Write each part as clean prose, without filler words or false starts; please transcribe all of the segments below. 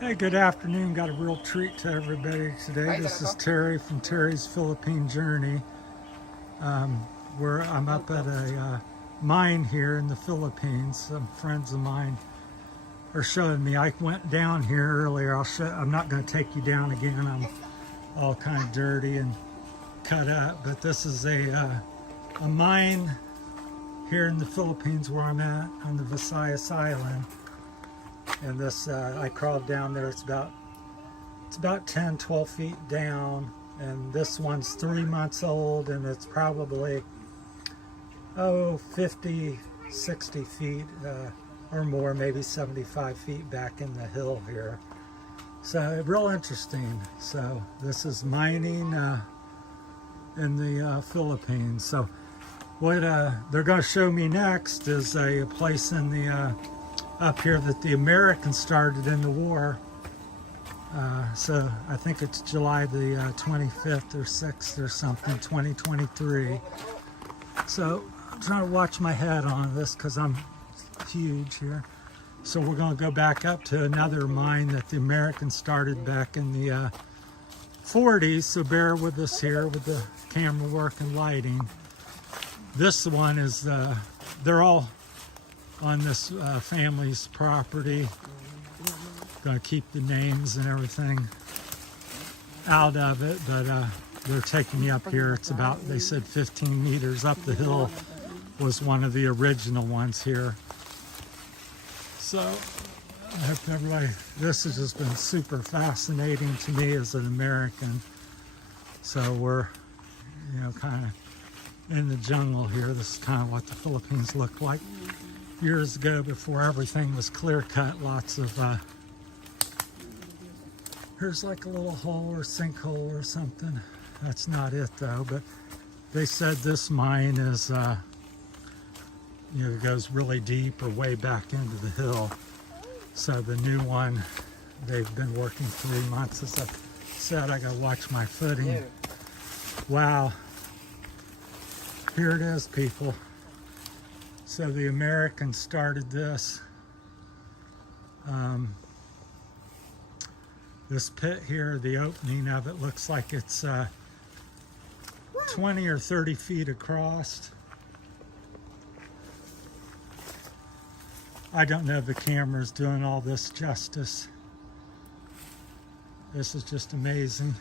Hey, good afternoon. Got a real treat to everybody today. This is Terry from Terry's Philippine Journey. Where I'm up at a mine here in the Philippines. Some friends of mine are showing me. I went down here earlier. I'm not going to take you down again. I'm all kind of dirty and cut up. But this is a mine here in the Philippines where I'm at on the Visayas Island. And this, I crawled down there. It's about 10, 12 feet down, and this one's 3 months old, and it's probably 50, 60 feet or more, maybe 75 feet back in the hill here. So real interesting. So this is mining in the Philippines. So what they're going to show me next is a place in the up here that the Americans started in the war. So I think it's July the 25th or 6th or something, 2023. So I'm trying to watch my head on this because I'm huge here. So we're going to go back up to another mine that the Americans started back in the 40s. So bear with us here with the camera work and lighting. This one is, they're all on this family's property. Gonna keep the names and everything out of it, but they're taking me up here. It's about, they said 15 meters up the hill was one of the original ones here. So I hope everybody, this has just been super fascinating to me as an American. So we're, kind of in the jungle here. This is kind of what the Philippines looked like years ago before everything was clear cut. Lots of here's like a little hole or sinkhole or something. That's not it though, but they said this mine is it goes really deep or way back into the hill. So the new one, they've been working 3 months. As I said, I gotta watch my footing. Wow, here it is, people. So the Americans started this. This pit here, the opening of it looks like it's 20 or 30 feet across. I don't know if the camera's doing all this justice. This is just amazing.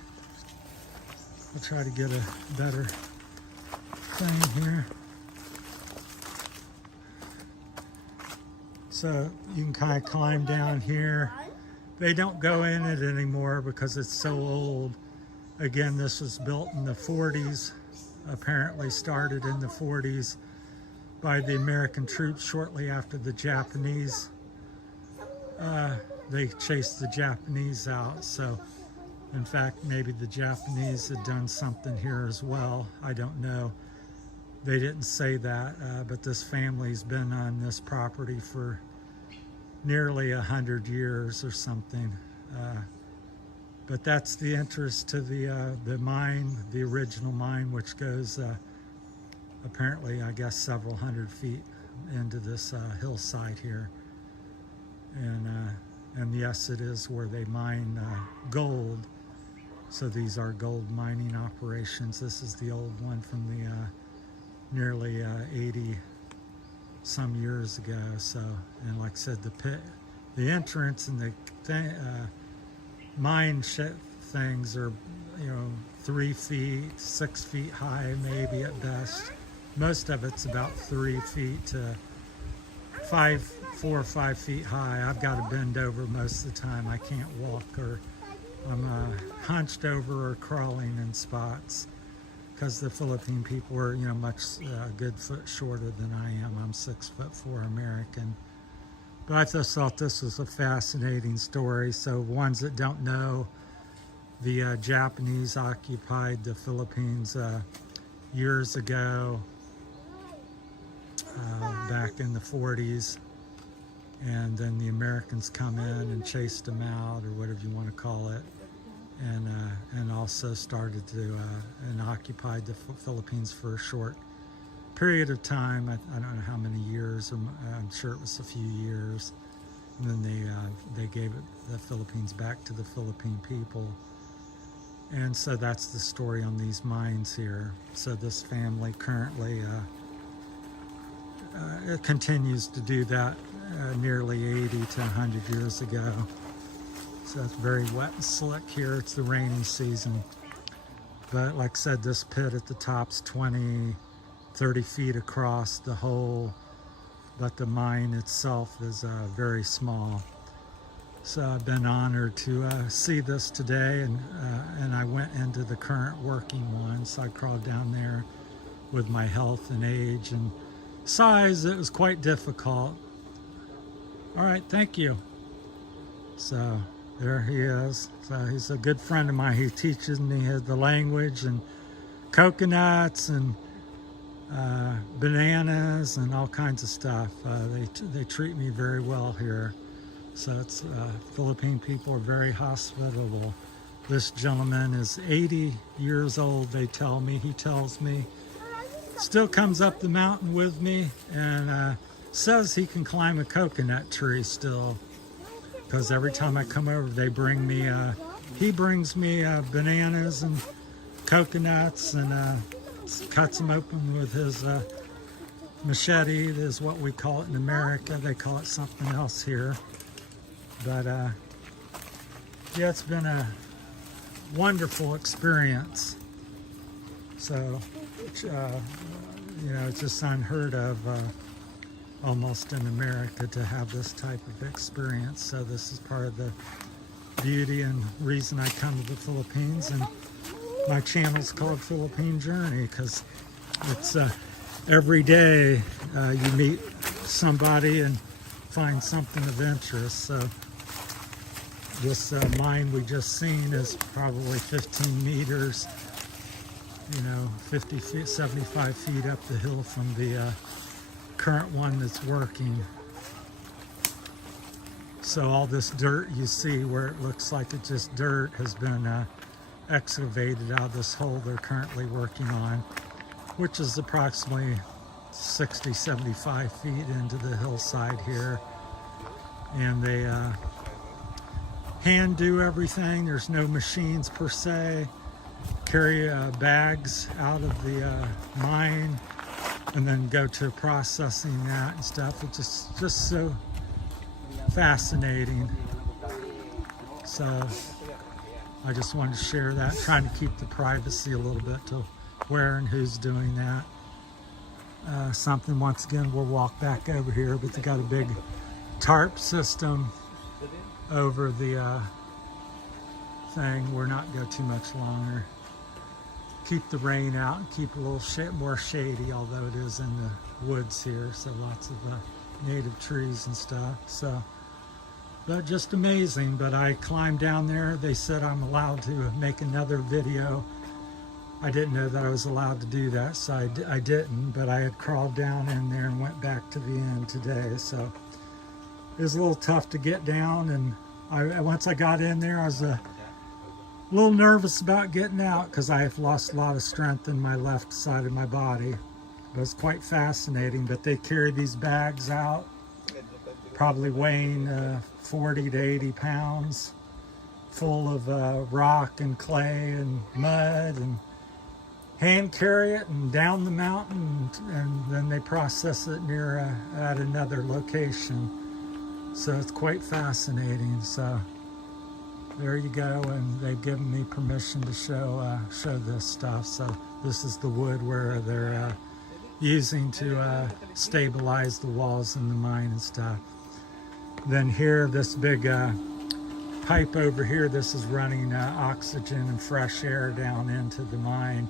I'll try to get a better thing here. So you can kind of climb down here. They don't go in it anymore because it's so old. Again, this was built in the 40s, apparently started in the 40s by the American troops shortly after the Japanese. They chased the Japanese out. So in fact, maybe the Japanese had done something here as well. I don't know. They didn't say that, but this family's been on this property for nearly 100 years or something. But that's the entrance to the mine, the original mine, which goes apparently, I guess, several hundred feet into this hillside here. And yes, it is where they mine gold. So these are gold mining operations. This is the old one from the nearly 80 some years ago. So, and like I said, the pit, the entrance and the mine things are 3 feet, 6 feet high maybe at best. Most of it's about 3 feet to 4 or 5 feet high. I've got to bend over most of the time. I can't walk, or I'm hunched over or crawling in spots, because the Philippine people are, much a good foot shorter than I am. I'm 6'4" American. But I just thought this was a fascinating story. So ones that don't know, the Japanese occupied the Philippines years ago, back in the 40s. And then the Americans come in and chased them out, or whatever you want to call it. And also started to and occupied the Philippines for a short period of time. I don't know how many years, I'm sure it was a few years. And then they gave the Philippines back to the Philippine people. And so that's the story on these mines here. So this family currently it continues to do that nearly 80 to 100 years ago. So it's very wet and slick here. It's the rainy season. But like I said, this pit at the top's 20, 30 feet across the hole, but the mine itself is very small. So I've been honored to see this today, and I went into the current working one. So I crawled down there with my health and age and size. It was quite difficult. All right, thank you. So there he is. So he's a good friend of mine. He teaches me the language and coconuts and bananas and all kinds of stuff. They treat me very well here. So it's Philippine people are very hospitable. This gentleman is 80 years old, they tell me. He tells me. Still comes up the mountain with me and says he can climb a coconut tree still. Because every time I come over, they bring me, he brings me bananas and coconuts and cuts them open with his machete, is what we call it in America. They call it something else here. But yeah, it's been a wonderful experience. So, you know, it's just unheard of almost in America to have this type of experience. So this is part of the beauty and reason I come to the Philippines. And my channel's called Philippine Journey because it's every day you meet somebody and find something of interest. So this mine we just seen is probably 15 meters, you know, 50 feet, 75 feet up the hill from the current one that's working. So all this dirt you see where it looks like it's just dirt has been excavated out of this hole they're currently working on, which is approximately 60, 75 feet into the hillside here. And they hand do everything. There's no machines per se. Carry bags out of the mine and then go to processing that and stuff. It's just so fascinating. So I just wanted to share that, trying to keep the privacy a little bit to where and who's doing that. Something, once again, we'll walk back over here, but they got a big tarp system over the thing. We're not go too much longer. Keep the rain out and keep a little more shady, although it is in the woods here, so lots of native trees and stuff. So, but just amazing. But I climbed down there. They said I'm allowed to make another video. I didn't know that I was allowed to do that, so I didn't, but I had crawled down in there and went back to the end today. So it was a little tough to get down, and once I got in there, I was a little nervous about getting out because I have lost a lot of strength in my left side of my body. But it's quite fascinating. But they carry these bags out, probably weighing 40 to 80 pounds, full of rock and clay and mud, and hand carry it and down the mountain, and then they process it near at another location. So it's quite fascinating. So there you go, and they've given me permission to show this stuff. So this is the wood where they're using to stabilize the walls in the mine and stuff. Then here, this big pipe over here, this is running oxygen and fresh air down into the mine.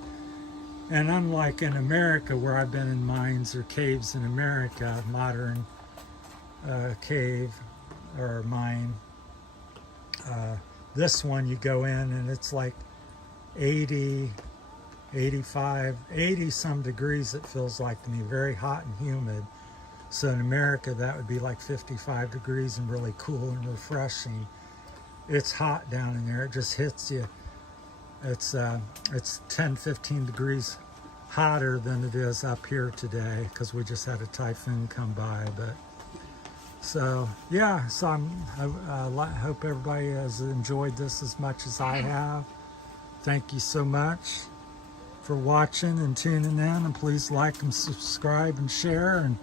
And unlike in America, where I've been in mines or caves in America, modern cave or mine, this one you go in and it's like 80, 85, 80 some degrees it feels like to me, very hot and humid. So in America that would be like 55 degrees and really cool and refreshing. It's hot down in there, it just hits you. It's 10, 15 degrees hotter than it is up here today because we just had a typhoon come by. But So yeah, so I hope everybody has enjoyed this as much as I have. Thank you so much for watching and tuning in, and please like and subscribe and share, and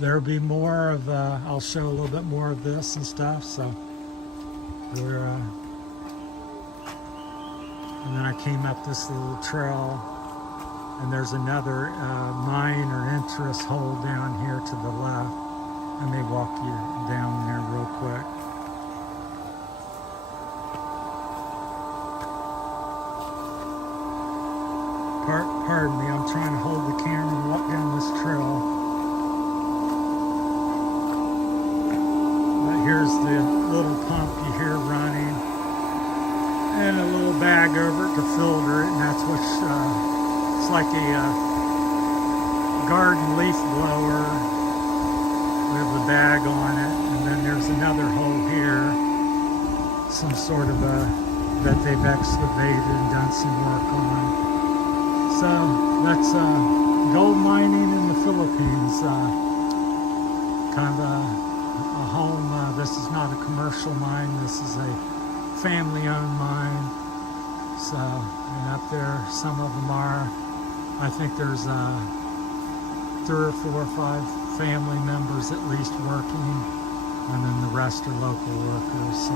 there'll be more of I'll show a little bit more of this and stuff. So we're and then I came up this little trail, and there's another mine or interest hole down here to the left. I may walk you down there real quick. Pardon me, I'm trying to hold the camera and walk down this trail. But here's the little pump you hear running, and a little bag over it to filter it, and that's what it's like a garden leaf blower with a bag on it. And then there's another hole here, some sort of that they've excavated and done some work on. So that's gold mining in the Philippines. Kind of a home. This is not a commercial mine. This is a family-owned mine. So, and up there, some of them are. I think there's 3 or 4 or 5 family members at least working, and then the rest are local workers. So,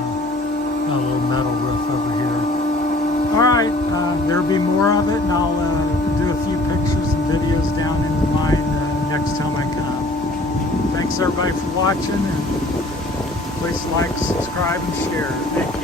got a little metal roof over here. All right, there'll be more of it, and I'll do a few pictures and videos down in the mine next time I come. Thanks everybody for watching, and please like, subscribe, and share. Thank you.